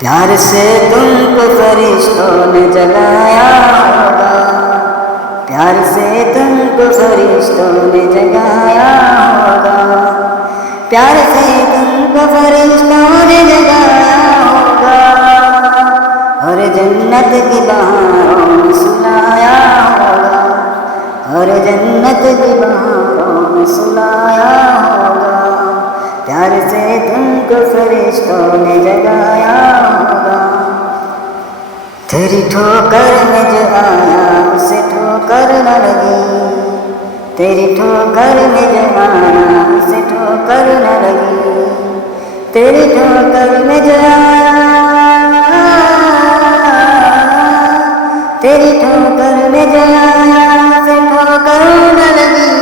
پیار سے تم کو فرشتوں نے جگایا ہوگا، پیار سے تم کو فرشتوں نے جگایا ہوگا، پیار سے تم کو فرشتوں نے جگایا ہوگا، اور جنت کی بہاروں میں سلایا ہوگا، اور جنت کی بہاروں میں سلایا ہوگا، پیار سے تم کو فرشتوں نے جگایا ہوگا۔ تیری ٹھوکر میں جو آیا اسے ٹھوکر نہ لگی، تیری ٹھوکر میں جو آیا اسے ٹھوکر نہ لگی، تیری ٹھوکر میں جو آیا، تیری ٹھوکر میں جو آیا اسے ٹھوکر نہ لگی،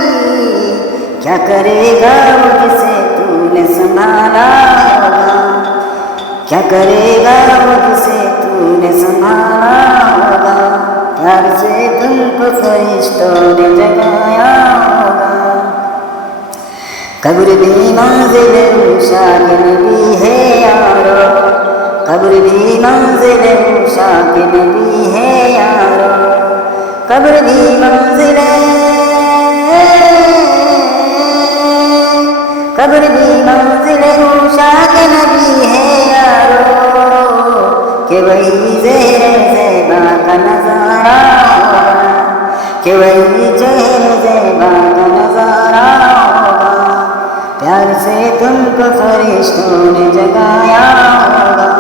کیا کرے گا وہ جسے تو نے سنبھالا ہوگا، کیا کرے گا وہ جسے تو نے سنبھالا ہوگا، پیار سے تم کو فرشتوں نے جگایا ہوگا۔ قبر بھی منزل عشا کے نبی ہے یارو، قبر بھی منزل عشا کے نبی ہے یارو، قبر بھی منزل، قبر بھی منزل عشا کے نبی ہے یارو، کہ وہی زہر زیبا کا نظارہ ہوگا، کہ وہی زہر زیبا کا نظارہ ہوگا، پیار سے تم کو فرشتوں نے جگایا ہوگا۔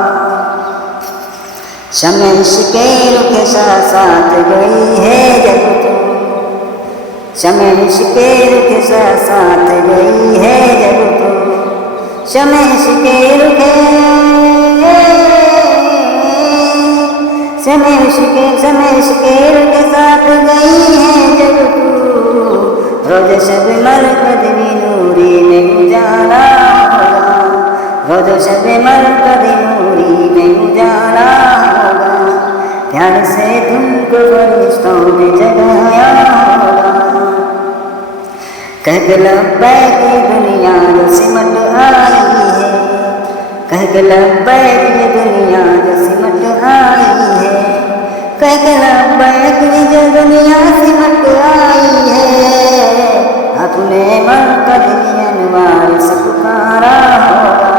شمع عشق رخ ساتھ گئی ہے جب تو، شمع عشق رخ ساتھ گئی ہے جب تو، شمع عشق رخ، شمع عشق رخ ساتھ گئی ہے جب تو، روز شب مرکز بھی نوری میں اجالا ہوگا، روز شب مرکز نوری میں اجالا ہوگا، پیار سے تم کو فرشتوں نے جگایا ہوگا۔ کہہ کے لبیک یہ دنیا جو سمٹ آئی ہے، کہہ کے لبیک یہ دنیا جو سمٹ آئی ہے، کہہ کے لبیک یہ جو دنیا سمٹ آئی ہے، اپنے مرکز انوار سے پکارا ہوگا،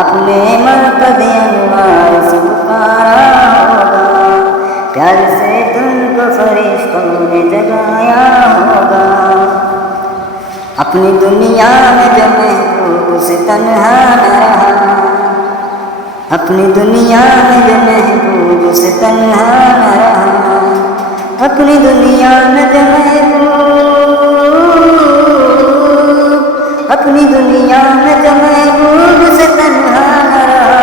اپنے مرکز انوار سے پکارا ہوگا، پیار سے تم کو فرشتوں نے جگایا ہوگا۔ اپنی دنیا میں جو محبوب سے تنہا نہ رہا، اپنی دنیا میں جو محبوب سے تنہا نہ رہا، اپنی دنیا میں جو محبوب، اپنی دنیا میں جو محبوب سے تنہا نہ رہا،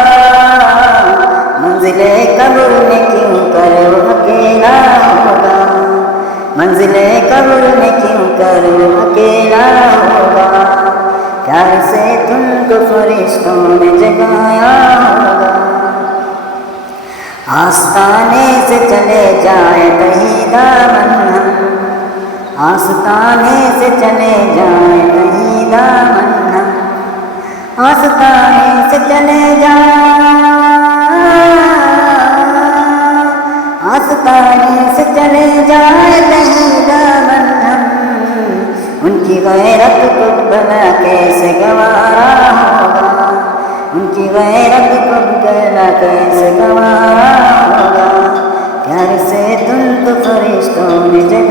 منزل قبر میں کیوں کر وہ اکیلا ہوگا، منزل قبر میں کیوں کر وہ اکیلا ہوگا، پیار سے تم کو فرشتوں نے جگایا ہوگا۔ آستانے سے چلے جائے کہیں دامن ہم، آستانے سے چلے جائے کہیں دامن ہم، آستانے سے چلے جائے، آستانے سے چلے جائے کہیں دامن ہم، ان کی غیرت کو بھلا کیسے گوارا ہوگا، ان کی غیرت کو بھلا کیسے گوارا ہوگا، پیار سے تم کو فرشتوں نے جگایا